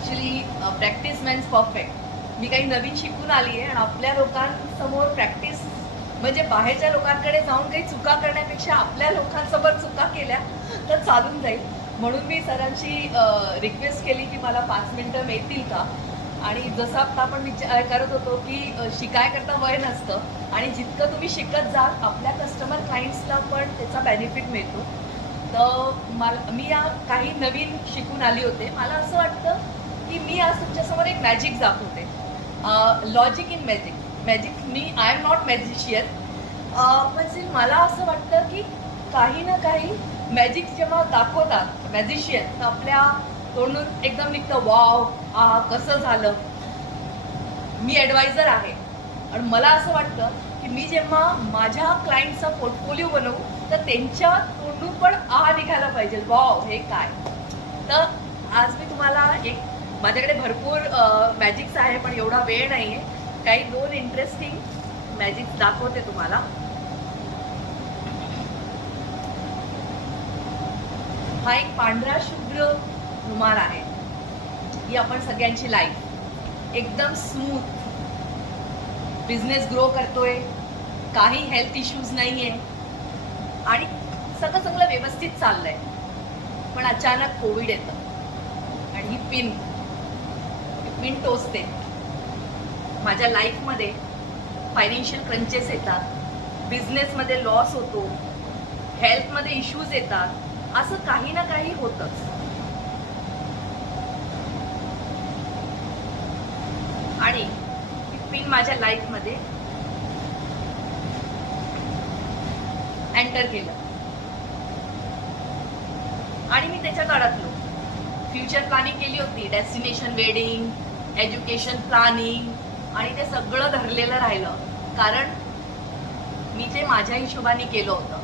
Actually practice makes perfect. मी काही नवीन शिकून आली आहे आणि आपल्या लोकांसमोर प्रॅक्टिस म्हणजे बाहेरच्या लोकांकडे जाऊन काही चुका करण्यापेक्षा आपल्या लोकांसमोर चुका केल्या तर चालून जाईल. म्हणून मी सरांची रिक्वेस्ट केली की मला 5 मिनटं मिळतील का. आणि जसं आता आपण विचार करत होतो की शिकाय करता वय नसतं आणि जितकं तुम्ही शिकत जाल आपल्या कस्टमर क्लायंट्सला पण त्याचा बेनिफिट मिळतो. तर मी या काही नवीन शिकून आली होते. मला असं वाटतं की मी आज तुमच्यासमोर एक मॅजिक दाखवते. Logic in magic. I am not magician. म्हणजे मला असं वाटतं की काही ना काही मॅजिक जेव्हा दाखवतात मॅजिशियन तर आपल्या तोंडून एकदम निघतं वाव कसं झालं. मी ॲडवायझर आहे आणि मला असं वाटतं की मी जेव्हा माझ्या क्लायंटचा पोर्टफोलिओ बनवू तर त्यांच्या तोंडून पण निघायला पाहिजे वाव हे काय. तर आज मी तुम्हाला एक माझ्याकडे भरपूर मॅजिक्स आहे पण एवढा वेळ नाही आहे. काही 2 इंटरेस्टिंग मॅजिक्स दाखवते तुम्हाला. हा एक पांढरा शुभ्र रुमाल आहे. ही आपण सगळ्यांची लाईफ एकदम स्मूथ. बिझनेस ग्रो करतोय, काही हेल्थ इश्यूज नाही आहे आणि सगळं चांगलं व्यवस्थित चाललंय. पण अचानक कोविड येतं आणि ही पिन टोचते. माझ्या लाईफमध्ये फायनान्शियल क्रंचेस येतात, बिझनेसमध्ये लॉस होतो, हेल्थमध्ये इश्यूज येतात, असं काही ना काही होतंच. आणि ही पिन माझ्या लाईफमध्ये एंटर केलं आणि मी त्याच्यात अडकलो. फ्युचर प्लॅनिंग केली होती, डेस्टिनेशन वेडिंग, एज्युकेशन प्लॅनिंग आणि ते सगळं धरलेलं राहिलं कारण मी ते माझ्या हिशोबाने केलं होतं.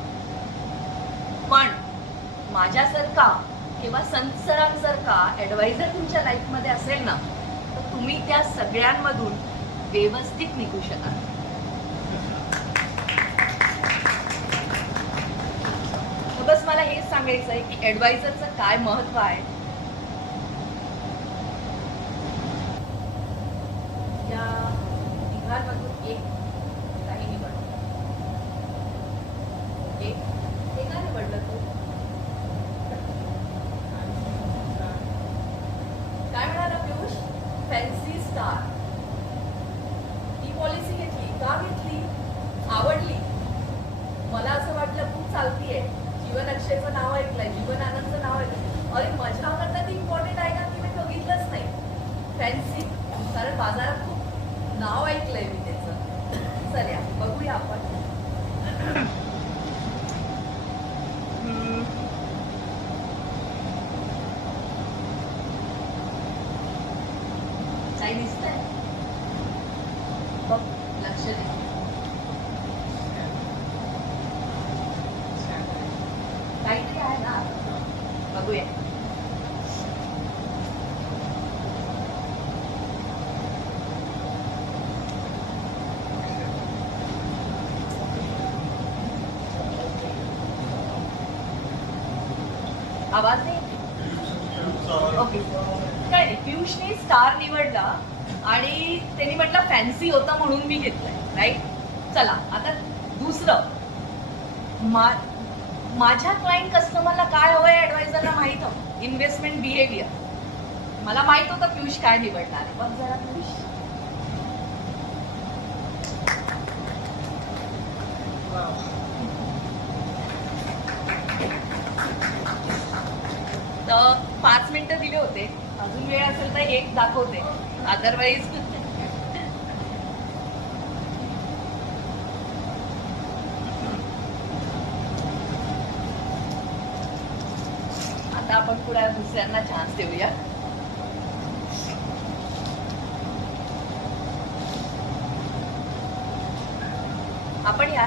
पण माझ्यासारखा किंवा संत सरांसारखा ॲडवायझर तुमच्या लाईफमध्ये असेल ना तर तुम्ही त्या सगळ्यांमधून व्यवस्थित निघू शकाल. बस मला हेच सांगायचं आहे की ॲडवायझरचं काय महत्त्व आहे. या तिघांमधून एक काही निवड. हे का निवडलं तू? काय म्हणाला पियुष? Fancy star. ही पॉलिसी घेतली का घेतली? आवडली. मला असं वाटलं खूप चालतीये. जीवन अक्षयचं नाव ऐकलंय, जीवन आनंदचं नाव ऐकलंय. अरे माझ्याकडनं ती इम्पॉर्टंट आहे का की मी बघितलंच नाही. फॅन्सी कारण बाजारात खूप नाव ऐकलंय मी त्याचं. चला बघूया आपण. काही दिसतंय बघ, लक्ष दे. काहीतरी आहे ना, बघूया. आवाज नाही. ओके काय नाही. पियुषने स्टार निवडला आणि त्यांनी म्हटलं फॅन्सी होता म्हणून मी घेतलंय. राईट. चला आता दुसरं. माझ्या क्लायंट कस्टमरला काय हवंय ॲडवायझरला माहित हवं. Investment behaviour. मला माहित होतं पियुष काय निवडणार आहे. बघ जरा पियुष. तर 5 मिनिटं दिले होते. अजून वेळ असेल तर एक दाखवते. अदरवाईज आता आपण पुढे दुसऱ्यांना चान्स देऊया. आपण या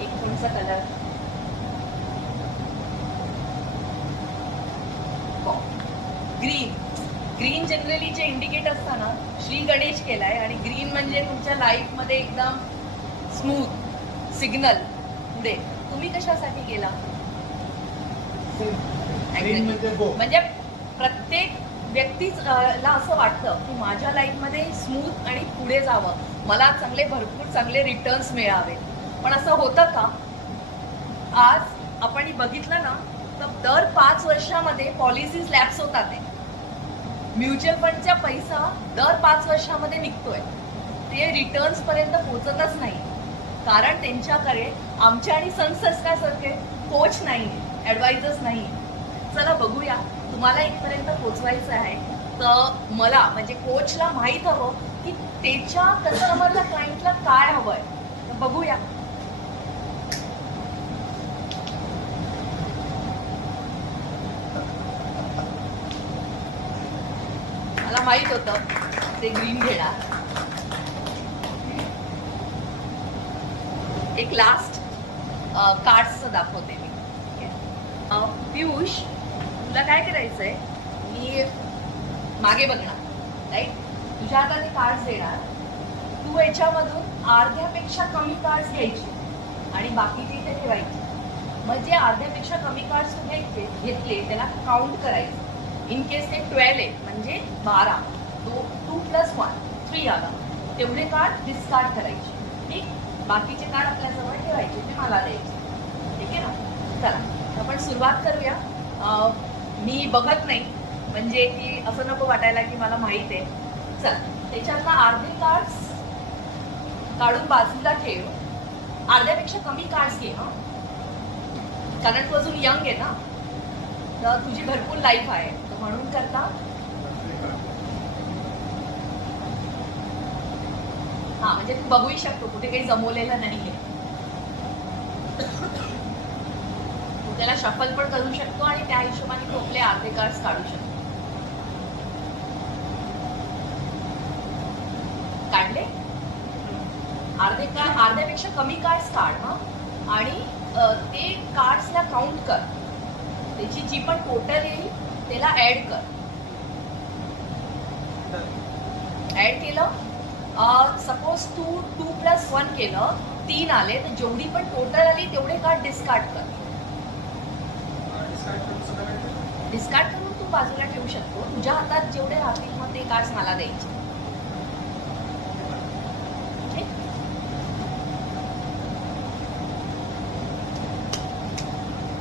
एक कोणचा कलर. ग्रीन. ग्रीन जनरली जे इंडिकेट असतं ना श्री गणेश केलाय आणि ग्रीन म्हणजे तुमच्या लाईफमध्ये एकदम स्मूथ सिग्नल पुढे. तुम्ही कशासाठी गेला? म्हणजे प्रत्येक व्यक्तीला असं वाटतं की माझ्या लाईफमध्ये स्मूथ आणि पुढे जावं, मला भरपूर चांगले रिटर्न्स मिळावे. पण असं होतं का? आज आपण बघितलं ना, तर दर 5 वर्षामध्ये पॉलिसीज लॅप्स होतात आहे. म्युच्युअल फंडचा पैसा दर 5 वर्षामध्ये निघतोय, ते रिटर्न्स पर्यंत पोहोचतच नाही. कारण त्यांच्याकडे आमच्या आणि संस्थासारखे कोच नाही, ॲडवायझर्स नाही. चला बघूया, तुम्हाला इथपर्यंत पोहोचवायचं आहे तर मला म्हणजे कोचला माहीत हवं की त्याच्या कस्टमरला, क्लायंटला काय हवंय. तर बघूया. मला माहित होतं ते ग्रीन घेणार. एक लास्ट कार्ड्सचं दाखवते मी. पियुष, तुला काय करायचंय, मी मागे बघणार, राईट? तुझ्या हाताने कार्ड्स देणार, तू याच्यामधून अर्ध्यापेक्षा कमी कार्ड्स घ्यायचे आणि बाकीचे इथे ठेवायचे. मग जे अर्ध्यापेक्षा कमी कार्ड्स तू घेतले त्याला काउंट करायचं. इन केस ते 12 आहे म्हणजे 12, 2 + 1 3 आला, तेवढे कार्ड डिस्कार्ड करायचे. ठीक, बाकीचे कार्ड आपल्याजवळ ठेवायचे, ते मला द्यायचे. ठीक आहे ना? चला आपण सुरुवात करूया. मी बघत नाही म्हणजे की असं नको वाटायला की मला माहित आहे. चल, त्याच्यातला अर्धे कार्ड्स काढून बाजूला ठेव. अर्ध्यापेक्षा कमी कार्ड्स घे, हं, कारण तू अजून यंग आहे ना, तर तुझी भरपूर लाईफ आहे, तर म्हणून करता हा म्हणजे तू बघूही शकतो, कुठे काही जमवलेलं नाहीये. तू त्याला शफल पण करू शकतो आणि त्या हिशोबाने तू आपले अर्धे कार्ड्स काढू शकतो. काढले? अर्ध्यापेक्षा कमी कार्ड्स काढ, हं, आणि ते कार्ड्सला काउंट कर. त्याची जी पण टोटल येईल त्याला ऍड कर. ऍड केलं, सपोज तू 2 + 1 केलं, 3 आले, तर जेवढी पण टोटल आली तेवढे कार्ड डिस्कार्ड कर. डिस्कार्ड करून तू बाजूला ठेवू शकतो. तुझ्या हातात जेवढे राहतील मग ते कार्ड्स मला द्यायचे.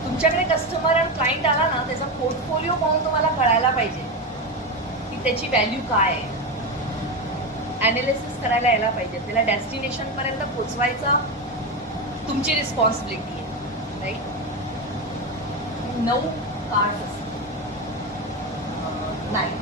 तुमच्याकडे कस्टमर आणि क्लायंट आला ना, त्याचा पोर्टफोलिओ पाहून तुम्हाला कळायला पाहिजे की त्याची व्हॅल्यू काय आहे. ॲनालिसिस करायला यायला पाहिजे. त्याला डेस्टिनेशन पर्यंत पोचवायचा तुमची रिस्पॉन्सिबिलिटी आहे, राईट? 9 कार्ड्स असतात. नाही